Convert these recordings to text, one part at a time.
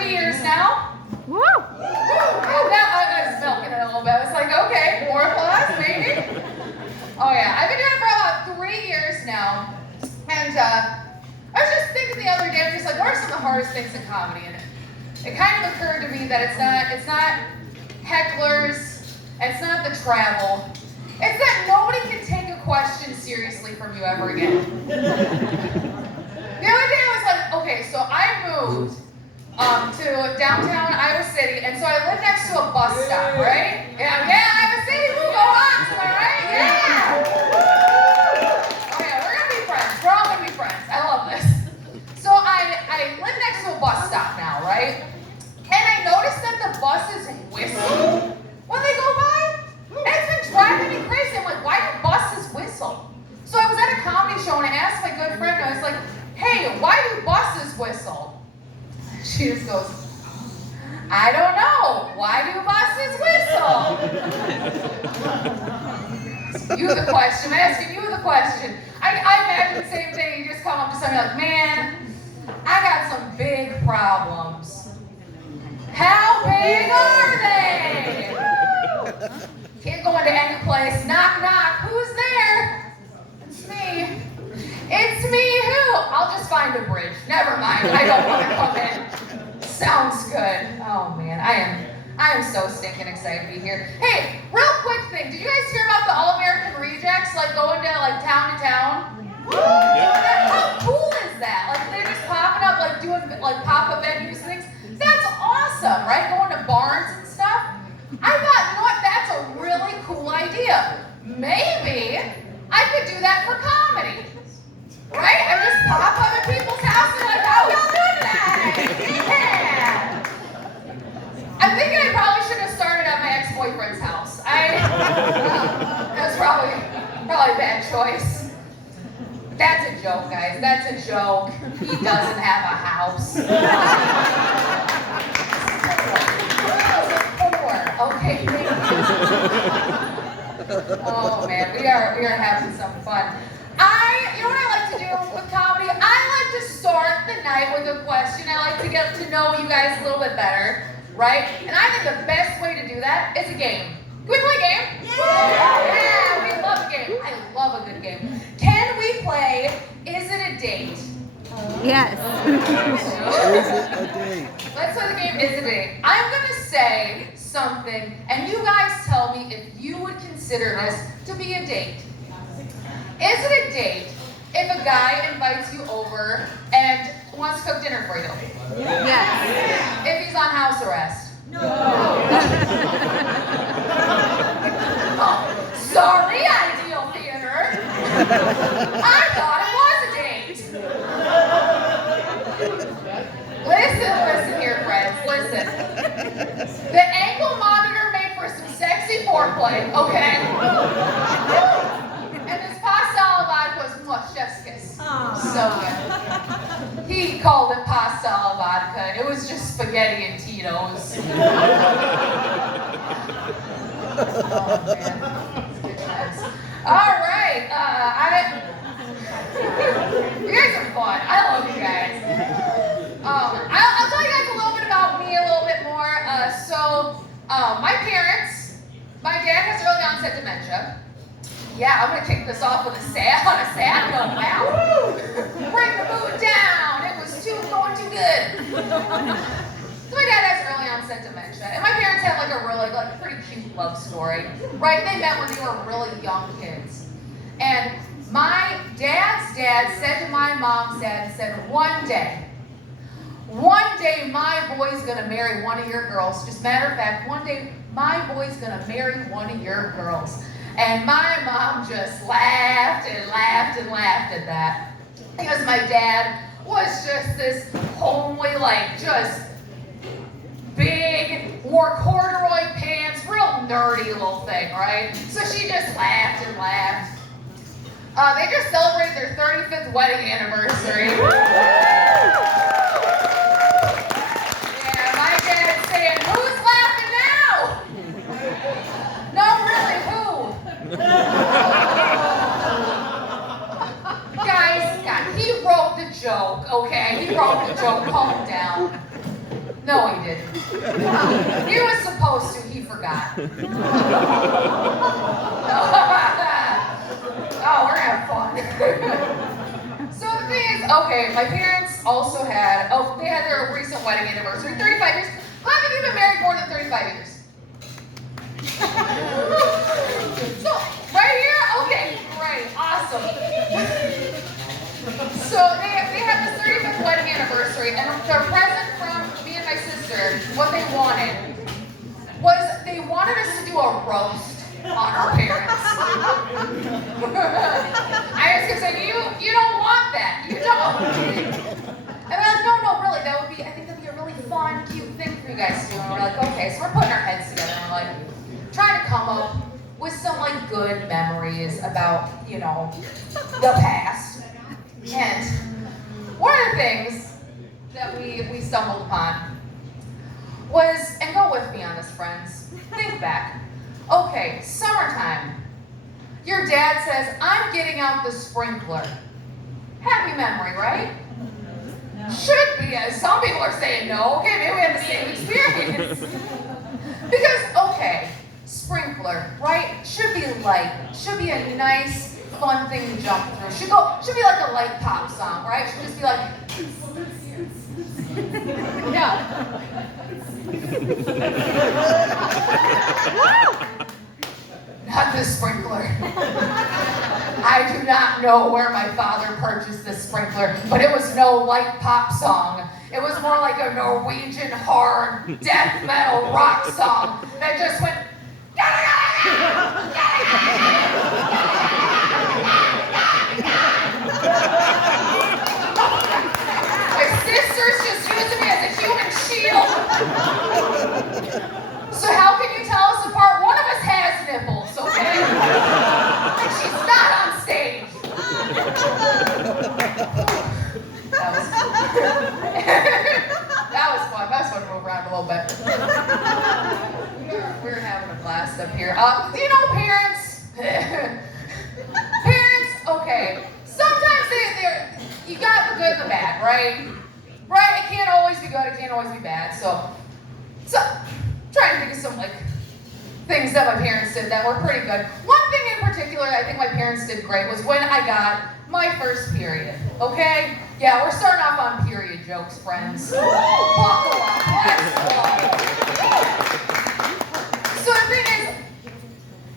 3 years now. Woo! I was milking it a little bit. I was like, okay, more applause, maybe. Oh yeah, I've been doing it for about 3 years now. And I was just thinking the other day, I'm just like, what are some of the hardest things in comedy? And it kind of occurred to me that it's not hecklers, it's not the travel, it's that nobody can take a question seriously from you ever again. The other day I was like, okay, so I moved to downtown Iowa City, and so I live next to a bus stop, right? Yeah, Iowa City, we'll go on, am I right? Yeah! Oh yeah, we're gonna be friends. We're all gonna be friends. I love this. So I live next to a bus stop now, right? And I noticed that the buses whistle when they go by. And it's been driving me crazy. I'm like, why do buses whistle? So I was at a comedy show and I asked my good friend, I was like, hey, why do buses whistle? She just goes, I don't know. Why do buses whistle? You the question. I'm asking you the question. I imagine the same thing. You just come up to somebody like, man, I got some big problems. How big are they? Can't go into any place. Knock, knock. Who's there? It's me. It's me who? I'll just find a bridge. Never mind. I don't want to come in. Sounds good. Oh man, I am so stinking excited to be here. Hey, real quick thing. Did you guys hear about the All-American Rejects? Like going to like town to town? Yeah. How cool is that? Like they're just popping up, like doing like pop-up venues and things. That's awesome, right? Going to barns and stuff. I thought, you know what? That's a really cool idea. Maybe I could do that for comedy. Right? I just pop up at people's houses and like, how y'all doing today? Yeah. I'm thinking I probably should have started at my ex-boyfriend's house. That's probably a bad choice. That's a joke, guys. That's a joke. He doesn't have a house. Okay, thank you. Oh man, we are having some fun. You know what I like to do with comedy? I like to start the night with a question. I like to get to know you guys a little bit better, right? And I think the best way to do that is a game. Can we play a game? Yeah, we love a game. I love a good game. Can we play Is It a Date? Yes. Is it a date? Let's play the game Is It a Date? I'm going to say something, and you guys tell me if you would consider this to be a date. Is it a date if a guy invites you over and wants to cook dinner for you? Yes. If he's on house arrest? No. Oh, sorry, Ideal Theater. I thought it was a date. Listen here, friends. Listen. The ankle monitor made for some sexy foreplay, okay? And this pasta alla vodka was chef's kiss. So good. He called it pasta alla vodka. It was just spaghetti and Tito's. Oh man, good times. All right, you guys are fun. I love you guys. I'll tell you guys a little bit about me a little bit more. My parents, my dad has early onset dementia. Yeah, I'm gonna kick this off with a sad note. Wow. Bring the mood down. It was going too good. So my dad has early onset dementia, and my parents have like a really pretty cute love story, right? They met when they were really young kids, and my dad's dad said to my mom's dad, said, one day my boy's gonna marry one of your girls. Just matter of fact, one day my boy's gonna marry one of your girls. And my mom just laughed and laughed and laughed at that. Because my dad was just this homely, just big, wore corduroy pants, real nerdy little thing, right? So she just laughed and laughed. They just celebrated their 35th wedding anniversary. Yeah, my dad's saying, who's laughing now? No, really, who? Guys, he wrote the joke, okay? He wrote the joke, calm down. No, he didn't. He was supposed to, he forgot. Oh, we're gonna have fun. So the thing is, okay, my parents also had, they had their recent wedding anniversary, 35 years. How many of you have been married more than 35 years? So, right here? Okay, great, awesome. So they had this 35th wedding anniversary, and their present from me and my sister, what they wanted was they wanted us to do a roast on our parents. I was gonna say, you don't want that. You don't. And we're like, no, really, I think that'd be a really fun, cute thing for you guys to do. And we're like, okay, so we're putting our heads together and we're like, trying to come up with some like good memories about, the past. And one of the things that we stumbled upon was, and go with me on this, friends, think back. Okay, summertime. Your dad says, I'm getting out the sprinkler. Happy memory, right? Should be, as some people are saying no. Okay, maybe we have the same experience. Because, okay, sprinkler, right? Should be light. Should be a nice, fun thing to jump through. Should be like a light pop song, right? Should just be like, yeah. Not this sprinkler. I do not know where my father purchased this sprinkler, but it was no light pop song. It was more like a Norwegian hard death metal rock song that just went. My sister's just using me as a human shield. So how can you tell us apart? One of us has nipples, okay? And she's not on stage. That was fun. That was fun to move around a little bit. We're having a blast up here. Parents. Parents, okay. Sometimes you got the good and the bad, right? Right? It can't always be good. It can't always be bad. So trying to think of some things that my parents did that were pretty good. One thing in particular I think my parents did great was when I got my first period. Okay? Yeah, we're starting off on period jokes, friends. Buckle up. Let's go. So the thing is,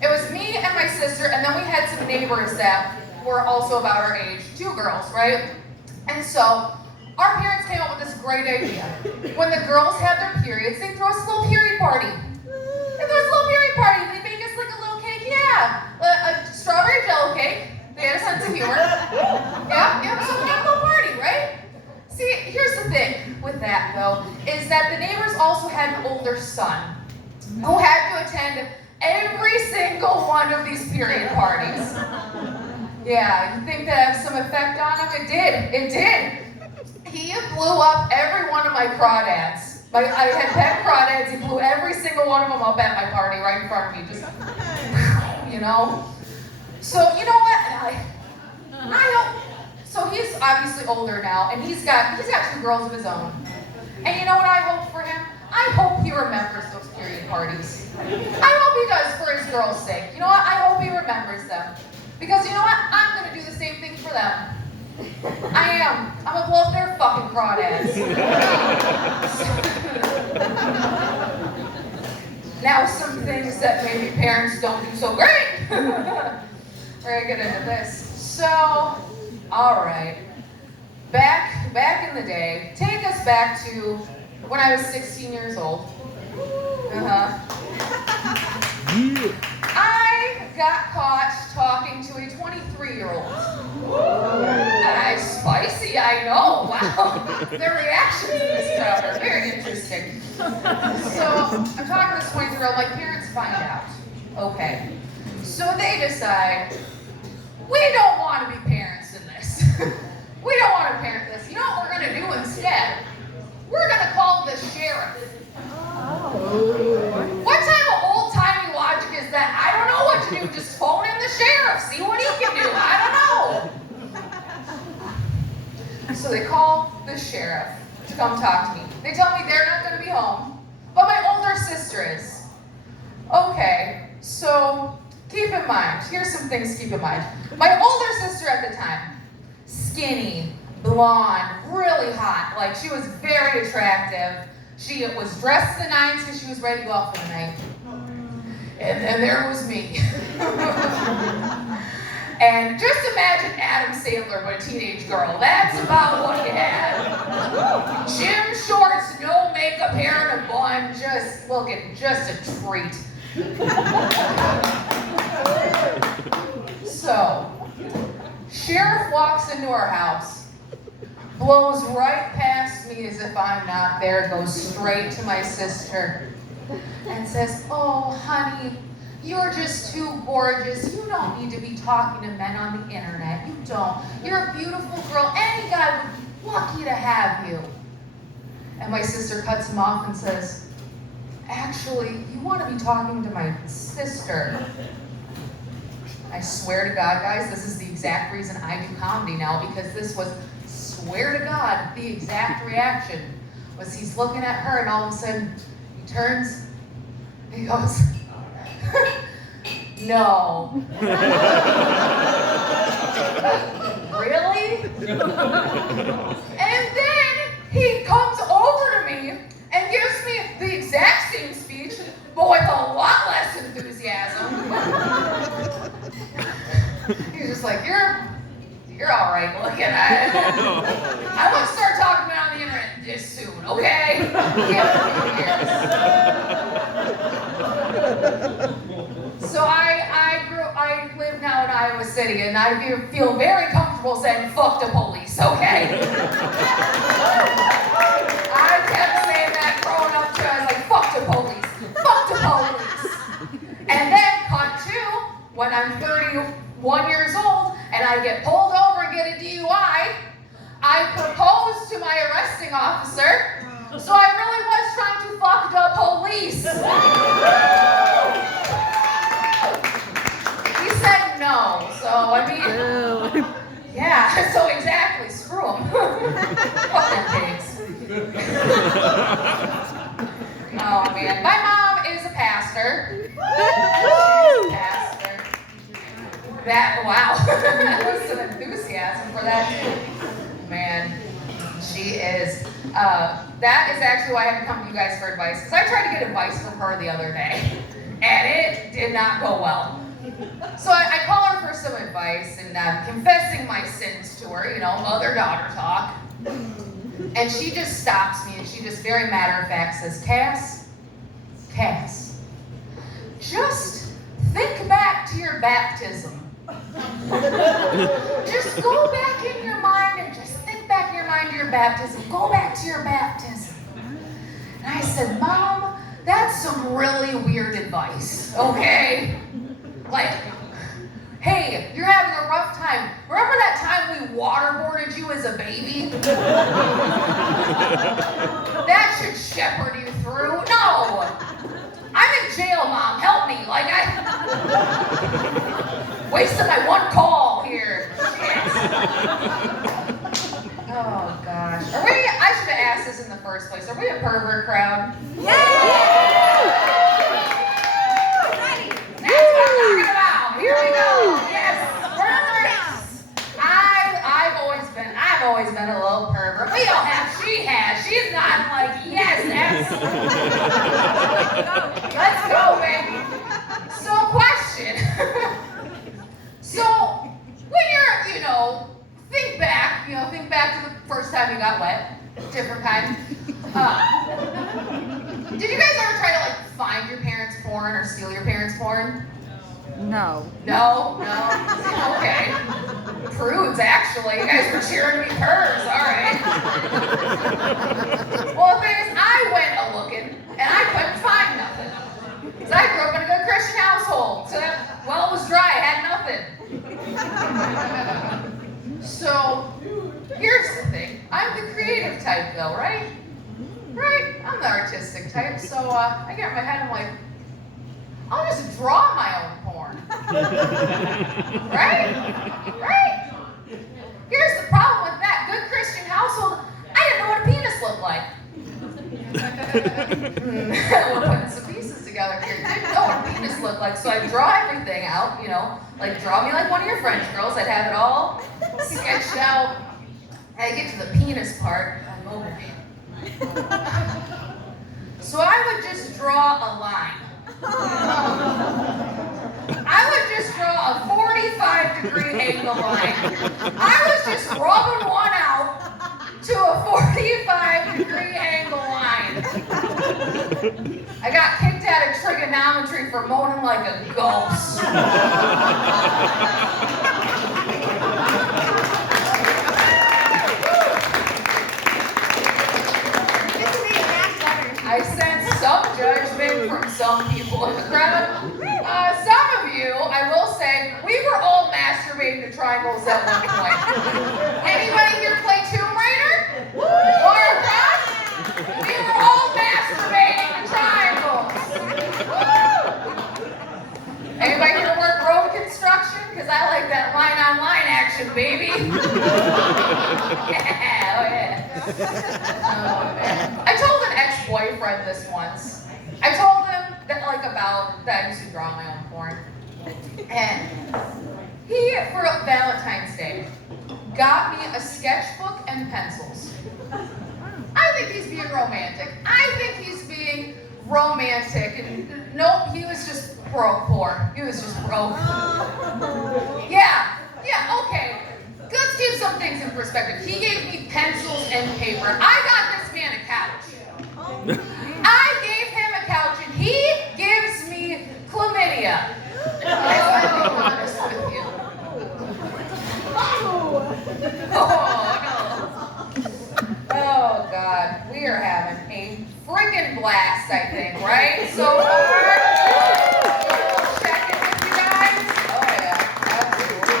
it was me and my sister, and then we had some neighbors that were also about our age, 2 girls, right? And so our parents came up with this great idea. When the girls had their periods, they throw us a little period party. They throw us a little period party. They make us like a little cake, a strawberry jello cake. They had a sense of humor. Yeah, so we had a little party, right? See, here's the thing with that, though, is that the neighbors also had an older son who had to attend every single one of these period parties. Yeah, you think that had some effect on him? It did. He blew up every one of my crawdads. I had pet crawdads. He blew every single one of them up at my party right in front of me. Just, So, you know what? I hope. So he's obviously older now, and he's got 2 girls of his own. And you know what I hope for him? I hope he remembers those period parties. I hope he does for his girls' sake. You know what? I hope he remembers them. Because you know what? I'm going to do the same thing for them. I am. I'm going to blow up their fucking crawdads. Now some things that maybe parents don't do so great. We're going to get into this. So, all right. Back in the day, take us back to when I was 16 years old. I got caught talking to a 23-year-old. Spicy, I know. Wow. The reactions in this crowd are very interesting. So, I'm talking to this 23-year-old, my parents find out. Okay. So they decide, we don't want to be parents in this. We don't want to parent this. You know what we're going to do instead? We're going to call the sheriff. What type of old-timey logic is that? I don't know what to do. Just phone in the sheriff. See what he can do. I don't know. So they call the sheriff to come talk to me. They tell me they're not going to be home, but my older sister is. Okay, so keep in mind, here's some things to keep in mind. My older sister at the time, skinny, blonde, really hot, like she was very attractive. She was dressed to the nines because she was ready to go out for the night. And then there was me. And just imagine Adam Sandler but a teenage girl. That's about what you had. Gym shorts, no makeup, hair in a bun, just looking just a treat. So, sheriff walks into our house, blows right past me as if I'm not there, goes straight to my sister, and says, "Oh, honey, you're just too gorgeous. You don't need to be talking to men on the internet. You don't. You're a beautiful girl. Any guy would be lucky to have you." And my sister cuts him off and says, "Actually, you want to be talking to my sister." I swear to God, guys, this is the exact reason I do comedy now, because this was, swear to God, the exact reaction. Was he's looking at her and all of a sudden he turns, he goes, "No." Really? And then he comes over to me and gives me the exact same speech, but with a lot less enthusiasm. He's just like, you're all right looking at it. I won't start talking about on the internet this soon, okay? So I live now in Iowa City, and I feel very comfortable saying "fuck the police," okay? I kept saying that growing up too. I was like, "Fuck the police, fuck the police." And then cut to when I'm 31 years old and I get pulled over and get a DUI. I propose to my arresting officer, so I really was trying to fuck the police. He said no, so I mean, yeah, so exactly, screw him. Fuck them pigs. Oh man, my mom is a pastor. She's a pastor. That, wow, that was some enthusiasm for that too. Man, she is. That is actually why I had to come to you guys for advice, because I tried to get advice from her the other day, and it did not go well. So I call her for some advice, and I'm confessing my sins to her, mother-daughter talk. And she just stops me, and she just very matter-of-fact says, Cass, just think back to your baptism. Just go back in your mind and just think back in your mind to your baptism. Go back to your baptism. And I said, Mom, that's some really weird advice, okay? Like, hey, you're having a rough time. Remember that time we waterboarded you as a baby? That should shepherd you through. No! I'm in jail, Mom. Help me. Like, I wasted my one call here. Shit. Oh, gosh. I should have asked this in the first place. Are we a pervert crowd? Yeah! That's what I'm talking about. Here we go. Yes, perverts. I've always been a little pervert. We all have. She has. She's not like, yes, let's go, baby. So, question. So, when you're, think back to the first time you got wet. Different kind. Did you guys ever try to, find your parents' porn or steal your parents' porn? No. No? Okay. Prudes, actually. You guys were cheering to be pervs. All right. Well, the thing is, I went a-looking, and I couldn't find nothing. Because I grew up in a good Christian household. So that well was dry. I had nothing. So, here's the thing. I'm the creative type, though, right? Right? I'm the artistic type. So, I get in my head, I'm like, I'll just draw my own porn. Right? Here's the problem with that. Good Christian household, I didn't know what a penis looked like. We're putting some pieces together here. Didn't know what penis looked like, so I draw everything out, you know, like draw me like one of your French girls. I'd have it all sketched out. And I get to the penis part. Oh boy. So I would just draw a line. I would just draw a 45-degree angle line. I was just rubbing one out to a 45-degree angle line. I got kicked out of trigonometry for moaning like a ghost. I sense some judgment from some people in the crowd. Some of you, I will say, we were all masturbating to triangles at one point. Anybody here play Tomb Raider? Laura Croft? We were all masturbating to triangles. Anybody here work road construction? Because I like that line-on-line action, baby. Yeah, oh yeah. Oh, man. I told an ex-boyfriend this once. I told him that I used to draw my own porn. And he, for Valentine's Day, got me a sketchbook and pencils. I think he's being romantic. And nope, he was just poor. He was just broke. Yeah, okay. Let's give some things in perspective. He gave me pencils and paper. I got this man a couch. I gave him a couch and he gives me chlamydia. I'm being honest with you. Oh God, we are having a friggin' blast, I think, right? So far, check in with you guys. Oh yeah, absolutely.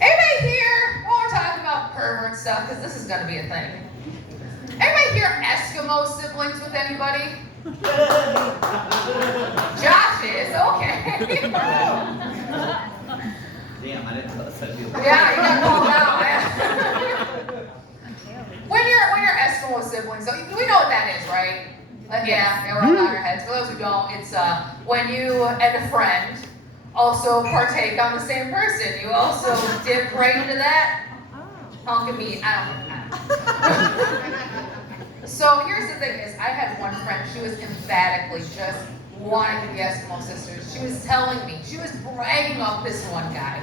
Anybody here? While we're talking about pervert stuff, because this is gonna be a thing. Anybody here Eskimo siblings with anybody? Josh is, okay. Damn, I didn't know that. Yeah, you got called out, man. When you're Eskimo siblings, so we know what that is, right? Yeah, we're all on our heads. For those who don't, it's when you and a friend also partake on the same person. You also dip right into that hunk of meat. I don't know. So here's the thing is, I had one friend, she was emphatically just wanting to be Eskimo sisters. She was telling me, she was bragging up this one guy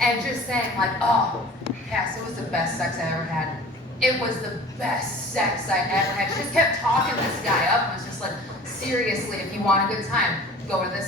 and just saying like, oh, Cass, it was the best sex I ever had. It was the best sex I ever had. She just kept talking this guy up and was just like, seriously, if you want a good time, go to this